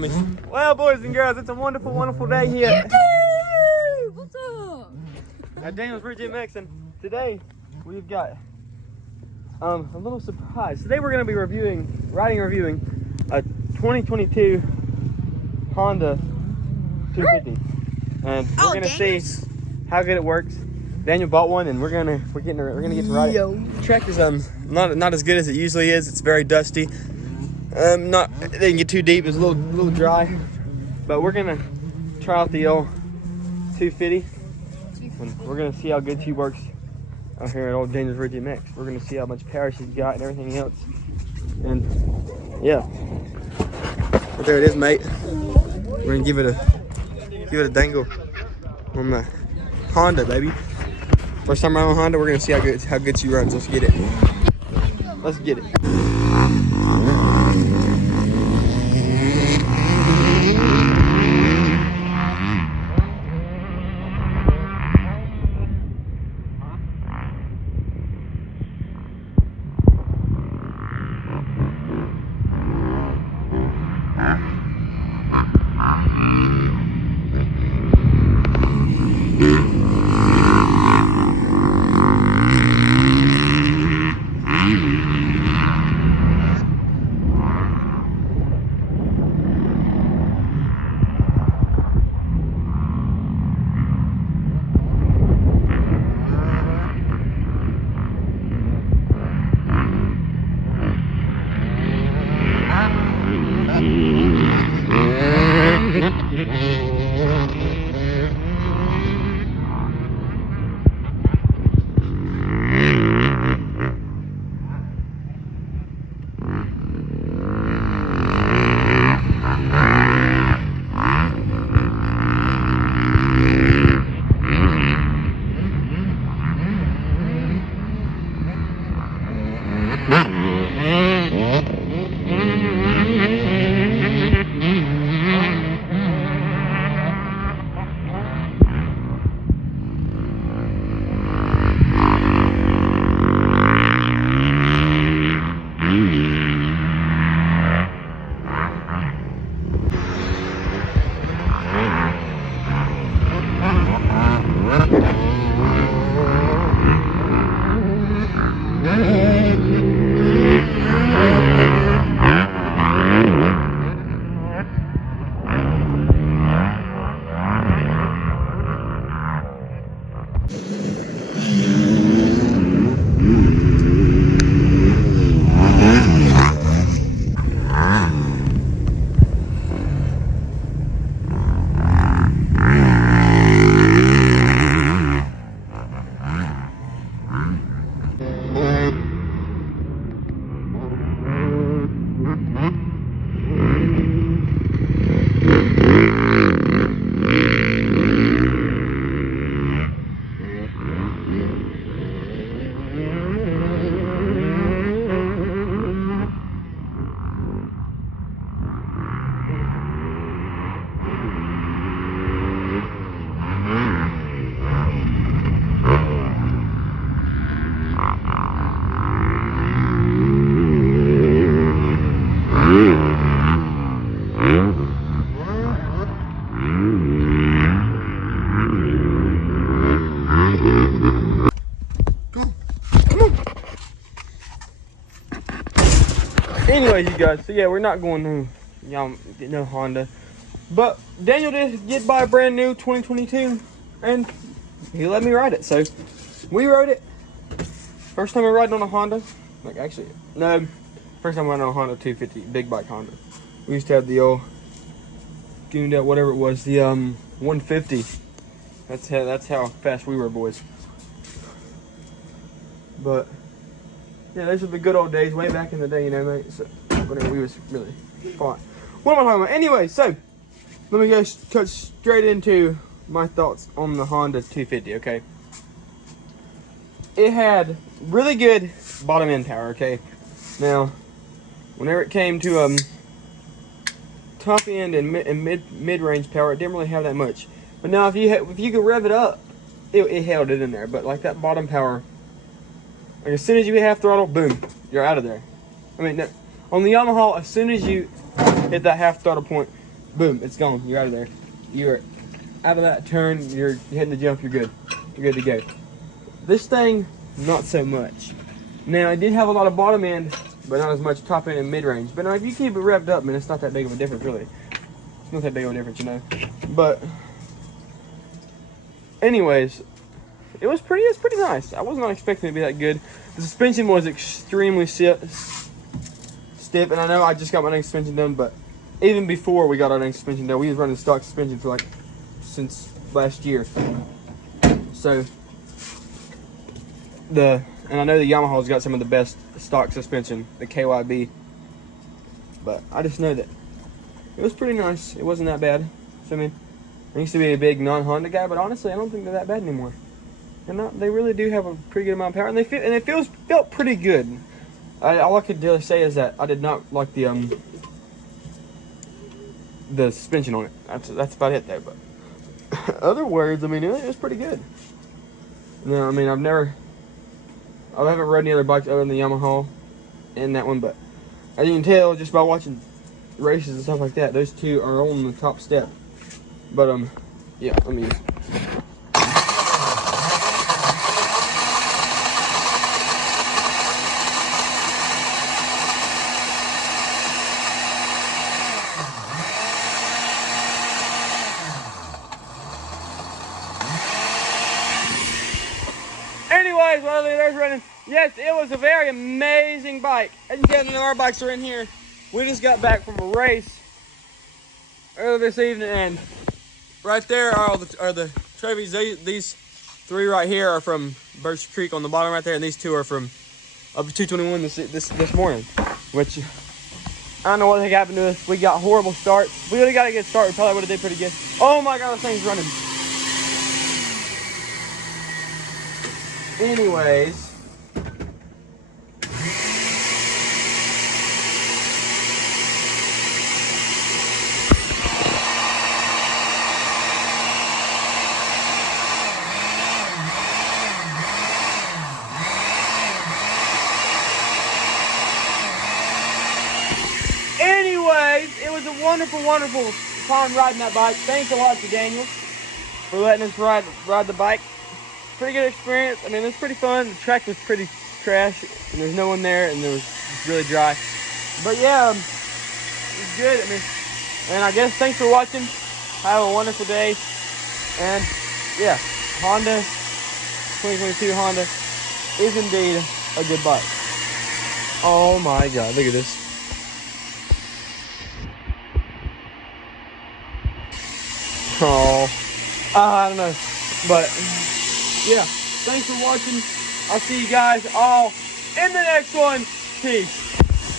Well, boys and girls, it's a wonderful, wonderful day here. What's up? At Daniel's Virgin Mexican. Today, we've got a little surprise. Today, we're going to be reviewing a 2022 Honda 250, and we're going to see how good it works. Daniel bought one, and we're gonna get to ride it. The track is not as good as it usually is. It's very dusty. It didn't get too deep. It's a little dry, but we're gonna try out the old 250, and we're gonna see how good she works out here at old Daniel's Virgin Mex. We're gonna see how much power she's got and everything else. And yeah, but there it is, mate. We're gonna give it a dangle on the Honda, baby. First time around on Honda, we're gonna see how good she runs. Let's get it. Let's get it. Anyways, you guys, so yeah, we're not going to no Honda, but Daniel did get by a brand new 2022, and he let me ride it. So we rode it. First time we riding on a Honda. Like, actually, no, first time we riding on a Honda 250, big bike Honda. We used to have the old gooned out, whatever it was, the 150. That's how fast we were, boys. But yeah, those are the good old days, way back in the day, you know, mate. So whenever we was really fun. What am I talking about? Anyway, so let me go cut straight into my thoughts on the Honda 250. Okay, it had really good bottom end power. Okay, now whenever it came to top end and mid range power, it didn't really have that much. But now if you could rev it up, it held it in there. But like that bottom power, like as soon as you hit half throttle, boom, you're out of there. I mean, on the Yamaha, as soon as you hit that half throttle point, boom, it's gone. You're out of there. You're out of that turn. You're hitting the jump. You're good. You're good to go. This thing, not so much. Now, it did have a lot of bottom end, but not as much top end and mid range. But if you keep it revved up, man, it's not that big of a difference, really. It's not that big of a difference, you know. But, anyways, it's pretty nice. I was not expecting it to be that good. The suspension was extremely stiff, and I know I just got my next suspension done, but even before we got our next suspension done, we was running stock suspension for since last year. So and I know the Yamaha's got some of the best stock suspension, the KYB. But I just know that it was pretty nice. It wasn't that bad. So I mean, I used to be a big non-Honda guy, but honestly, I don't think they're that bad anymore. They really do have a pretty good amount of power, and it felt pretty good. All I could really say is that I did not like the suspension on it. That's about it there. But other words, I mean, it was pretty good. No, I mean, I haven't rode any other bikes other than the Yamaha and that one, but as you can tell just by watching races and stuff like that, those two are on the top step. But yeah, let me use. Anyways, while they're running, yes, it was a very amazing bike. As you can tell, our bikes are in here. We just got back from a race earlier this evening, and right there are the trophies. These three right here are from Birch Creek on the bottom right there, and these two are from up to 221 this morning. Which I don't know what the heck happened to us. We got horrible starts. We would have got a good start. We probably would have did pretty good. Oh my God, this thing's running. Anyways, it was a wonderful time riding that bike. Thanks a lot to Daniel for letting us ride the bike. Pretty good experience. I mean, it was pretty fun. The track was pretty trash, and there's no one there, and it's really dry. But yeah, it was good. I mean, and I guess thanks for watching. Have a wonderful day. And yeah, Honda 2022 Honda is indeed a good bike. Oh my God, look at this. Oh, I don't know, but yeah, thanks for watching. I'll see you guys all in the next one. Peace.